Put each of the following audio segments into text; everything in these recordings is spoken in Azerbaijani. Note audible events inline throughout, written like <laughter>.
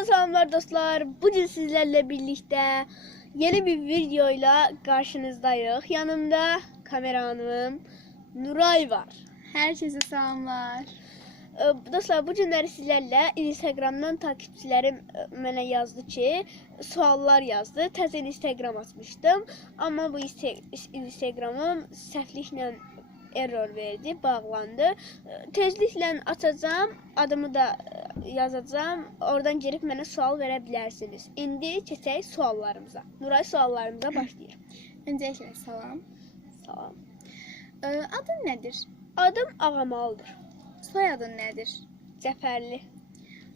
Herkese selamlar dostlar. Bugün sizlerle birlikte yeni bir videoyla karşınızdayız. Yanımda kamera hanımım Nuray var. Herkese selamlar. Dostlar bu günləri sizlərlə Instagramdan takipçilərim mənə yazdı ki, suallar yazdı. Təzə Instagram açmışdım, amma bu Insta- Instagramım səhvliklə error verdi, bağlandı. Tezliklə açacağam, adımı da yazacağam. Oradan girib mənə sual verə bilərsiniz. İndi keçək suallarımıza. Nuray suallarımıza başlayır. <clears throat> Öncelikle salam. Salam. Ee, adın nedir? Adım Ağamalıdır. Soyadın nedir? Cəfərli.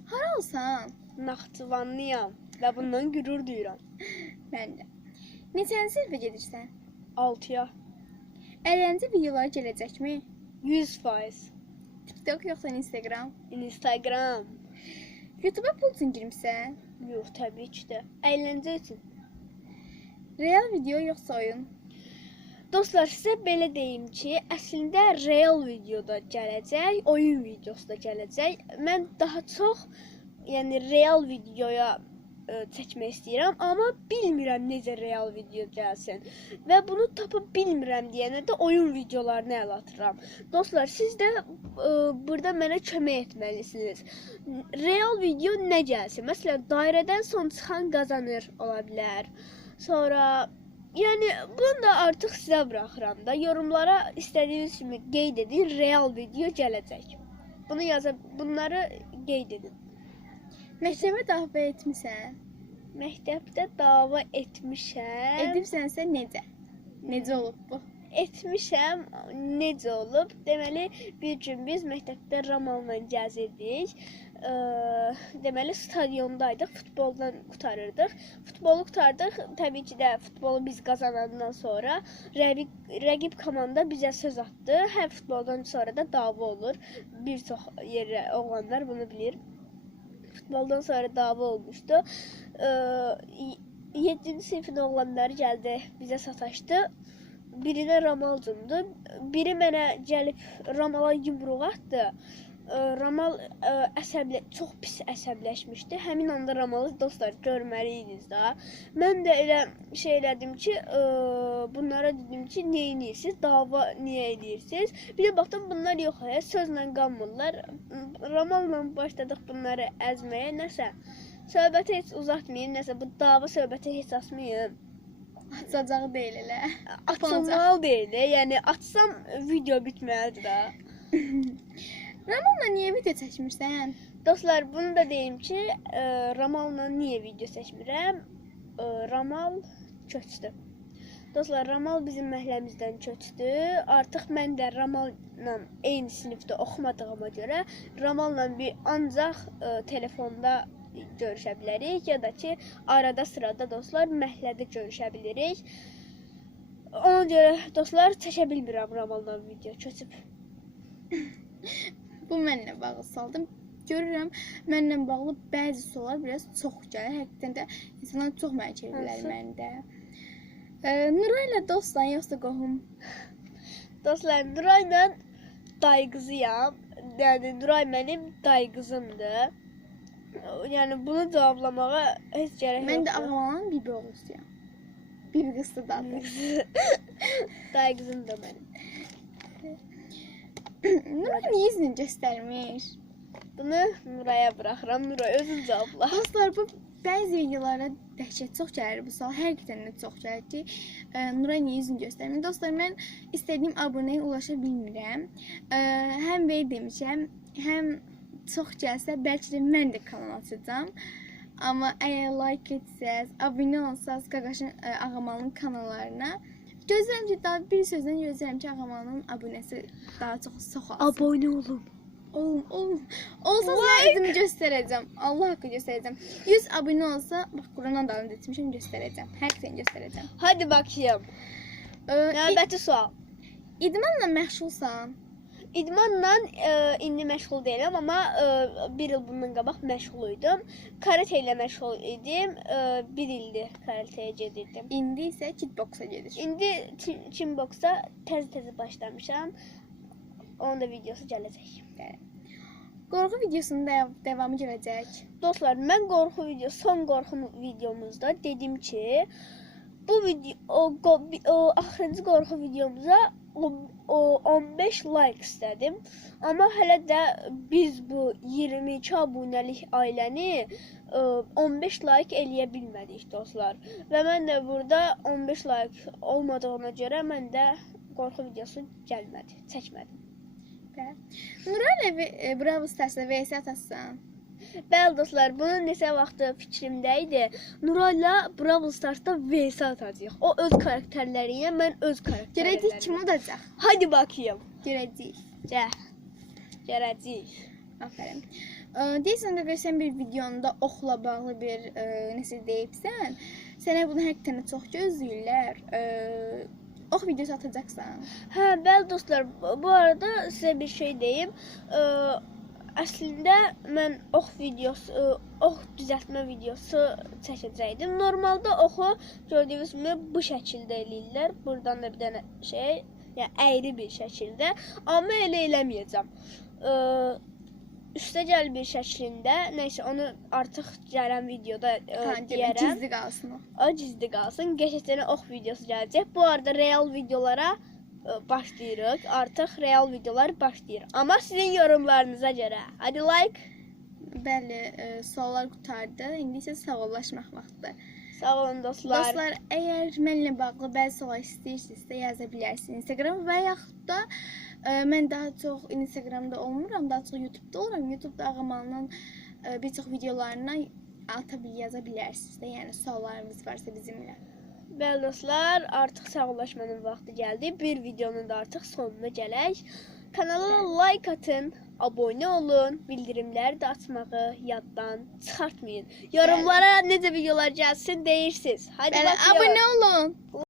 Haralsan? Naxçıvanlıyam və bundan qürur duyuram. <clears throat> Ben de. Neçənci sinifə gedirsən? 6-ya. Əyləncə videolar gələcəkmi? 100%. TikTok yoxsa Instagram? Instagram. YouTube-a pul üçün girmisən? Yox, təbii ki də. Əyləncə üçün. Real video yoxsa oyun? Dostlar, sizə belə deyim ki, əslində real videoda gələcək, oyun videosu da gələcək. Mən daha çox yəni real videoya çəkmək istəyirəm, amma bilmirəm necə real video gəlsin. Və bunu tapa bilmirəm deyənə də oyun videolarını əl atıram. Dostlar, siz də ə, burada mənə kömək etməlisiniz. Real video nə gəlsin? Məsələn, dairədən son çıxan qazanır ola bilər. Sonra Yəni bunu da artıq sizə buraxıram da. Yorumlara istədiyiniz kimi qeyd edin, real video gələcək. Bunu yaza, bunları qeyd edin. Məktəbə daxil etmisən? Məktəbdə dava etmişəm. Edibsənsə necə? Necə olub bu? etmişəm. Necə olub? Deməli, bir gün biz məktəbdə Ramalla gəzirdik. Ə, deməli stadiondaydıq, futboldan qutarırdıq. Futbolu qutardıq. Təbii ki də futbolu biz qazanandan sonra rəqib rəqib komanda bizə söz atdı. Hər futboldan sonra da dava olur. Bir çox yerə oğlanlar bunu bilir. Futboldan sonra dava olmuşdu. Ə, 7-ci sinifin oğlanları gəldi, bizə sataşdı. Birinə Ramalcımdı. Biri mənə gəlib Ramala yumruq atdı. Ramal ə, əsəblə çox pis əsəbləşmişdi. Həmin anda Ramalı dostlar görməli idiniz da. Mən də elə şey elədim ki, ə, bunlara dedim ki, nə edirsiniz? Dava niyə edirsiniz? Bir də baxdım bunlar yox, hə, sözlə qanmırlar. Ramalla başladıq bunları əzməyə, nəsə. Söhbəti heç uzatmayım, nəsə bu dava söhbəti heç açmayım. Açacağı deyil elə. Açılmalı deyil, də, yəni açsam video bitməlidir də. Ramalla niyə video çəkmirsən? Dostlar, bunu da deyim ki, ə, Ramalla niyə video çəkmirəm? Ə, Ramal köçdü. Dostlar, Ramal bizim məhəlləmizdən köçdü. Artıq mən də Ramalla eyni sinifdə oxumadığıma görə Ramalla bir ancaq ə, telefonda görüşə bilərik ya da ki, arada sırada dostlar məhəllədə görüşə bilirik. Ona görə dostlar çəkə bilmirəm Ramalla video köçüb. <laughs> Bu mənlə bağlı saldım. Görürəm, mənlə bağlı bəzi suallar biraz çox gəlir. Həqiqətən də insanlar çox mənə çevirirlər Hansı? məndə. E, Nura ilə dostsan yoxsa qohum? Dostlar, Nurayla dayı qızıyam. Yəni Nuray mənim dayı qızımdır. Yəni bunu cavablamağa heç gərək Mən də yoxdur. ağalanın bibi oğlusuyam. Bibi qızı da dayı qızım da mənim. Nura niyə izini göstərmir? Bunu Nuraya buraxıram. Nuray özün cavabla. Dostlar, bu bəzi videolara dəhşət çox gəlir bu sual. Həqiqətən də çox gəlir ki, ə, Nuray niyə üzünü göstərmir? Dostlar, mən istədiyim abunəyə ulaşa bilmirəm. Ə, həm belə demişəm, həm çox gəlsə bəlkə də mən də kanal açacağam. Amma əgər like etsəz, abunə olsaz Qaqaşın ə, Ağamalın kanallarına Gözləyirəm ki, daha bir sözlə gözləyirəm ki, Ağamalın abunəsi daha çox çoxalsın. Abone olun. Olum, olum. Olsa like. izimi göstərəcəm. Allah haqqı göstərəcəm. 100 abunə olsa, bax Qurandan davam etmişəm, göstərəcəm. Həqiqətən göstərəcəm. Hadi bakayım. Ə, Növbəti sual. idmanla məşğulsan? İdmanla ə, indi məşğul deyiləm, amma ə, bir il bundan qabaq məşğul idim. Karate ilə məşğul idim. Ə, bir ildir karatəyə gedirdim. İndi isə kickboksa gedir. İndi çimboxda təzə-təzə başlamışam. Onun da videosu gələcək. Qorxu videosunun da davamı gələcək. Dostlar, mən qorxu video, son qorxu videomuzda dedim ki, bu video o, o axırıncı qorxu videomuza o, o 15 like istədim. Amma hələ də biz bu 22 abunəlik ailəni ə, 15 like eləyə bilmədik dostlar. Və mən də burada 15 like olmadığına görə mən də qorxu videosu gəlmədi, çəkmədim. Və e, Bravo Starsda VS atasan. Bəli dostlar, bunun neçə vaxtı fikrimdə idi. Nurayla Brawl Starsda VS atacağıq. O öz karakterləri ilə, mən öz karakterlərimlə. Görəcəyik kim olacaq. Hadi bakayım. Görəcəyik. Gəl. Gələcəyik. Afərin. Ə, Deyirsən də sən bir videonda oxla bağlı bir ə, nəsə deyibsən. Sənə bunu həqiqətən də çox gözləyirlər. Ə, ox videosu atacaqsan. Hə, bəli dostlar, bu bu arada sizə bir şey deyim. Ə, əslində mən ox videosu, ə, ox düzəltmə videosu çəkəcəydim. Normalda oxu gördüyünüz kimi bu şəkildə eləyirlər. Burdan da bir dənə şey, yəni əyri bir şəkildə. Amma elə eləməyəcəm. Ə, üstəgəl bir şəklində, nəysə onu artıq gələn videoda ə, Hə, deyərəm. gizli qalsın o. O gizli qalsın. Keçəcənə ox videosu gələcək. Bu arada real videolara başlayırıq. Artıq real videolar başlayır. Amma sizin yorumlarınıza görə. Hadi like. Bəli, ə, suallar qutardı. İndi isə sağollaşmaq vaxtıdır. Sağ olun dostlar. Dostlar, əgər mənimlə bağlı bəzi sual istəyirsinizsə yaza bilərsiniz Instagram və yaxud da ə, mən daha çox Instagramda olmuram, daha çox YouTube-da oluram. YouTube-da Ağamalının ə, bir çox videolarına ata bil yaza bilərsiniz də, yəni suallarınız varsa bizimlə. Bəli dostlar, artıq sağollaşmanın vaxtı gəldi. Bir videonun da artıq sonuna gələk. Kanala like atın, abunə olun, bildirimləri də açmağı yaddan çıxartmayın. Yorumlara necə videolar gəlsin deyirsiniz. Hadi baxın. abunə olun.